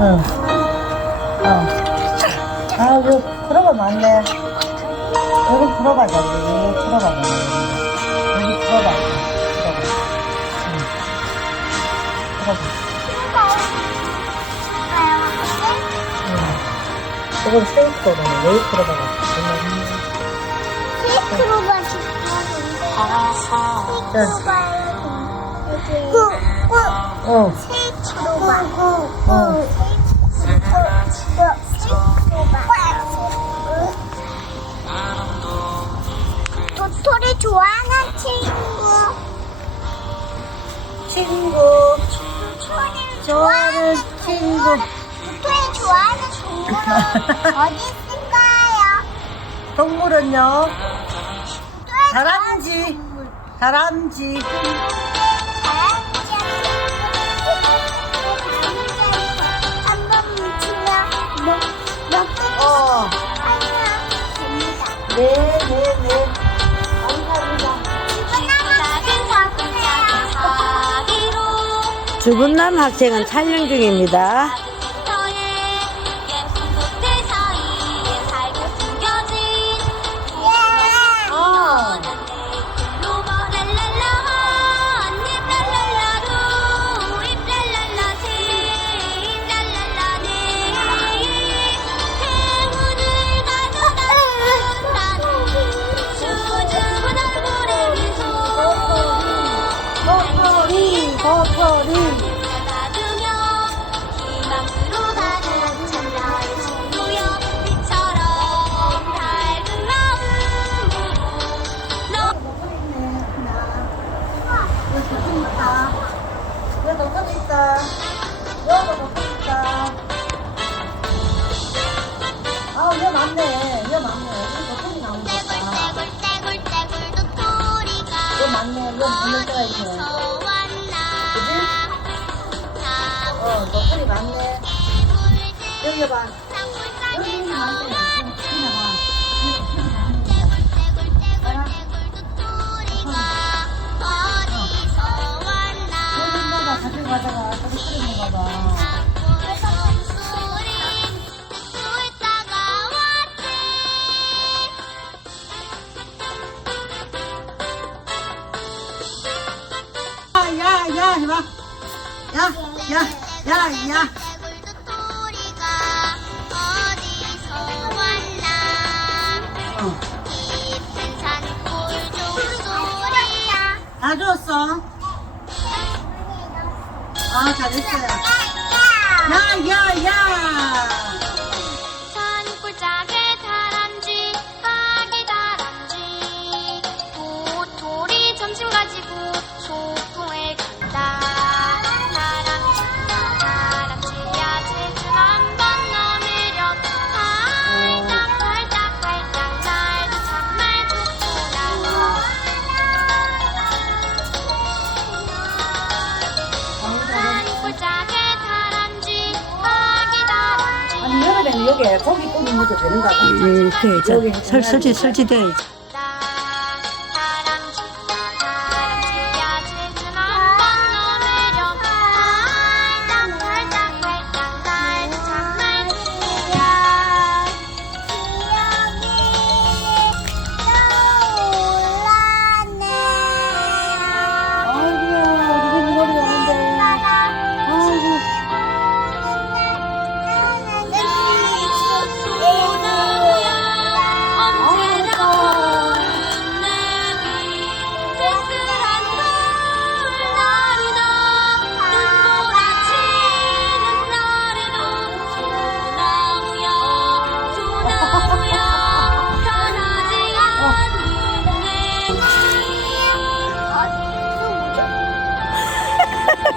응. 어. 아, 여기 풀어가 많네. 여기 풀어가자, 여기 풀어가자. 여기 풀어봐. 풀어봐. 응. 풀어봐. 응. 이건 세이크거든요. 왜 풀어봐가? 테이크로만 어. 테이크로만 어. 도토리 좋아하는 친구 친구. 좋아하는 친구. 도토리 좋아하는 동물은 어디 있을까요? 동물은요? 다람쥐. 다람쥐. 네, 네, 네. 감사합니다. 주분남 학생은 촬영 중입니다. 도토리 있다. 여기 도토리 있다. 아, 얘 맞네. 얘 맞네. 여기 도토리 나온 거다. 얘 맞네. 얘 맞는 있네. 어디서 왔나 어, 도토리 맞네. 여기 봐. 여기 맞네. 가지고 가다가 도토리 먹어봐 야, 야, 야, 해봐. 야, 야, 야, 야. 어, 다 줬어. 아, 잘했어요. 야, 야, 야. 여기에 고기 구워 먹어도 되는가 봐. 이렇게 여기 저 설, 설치, 설치되어 있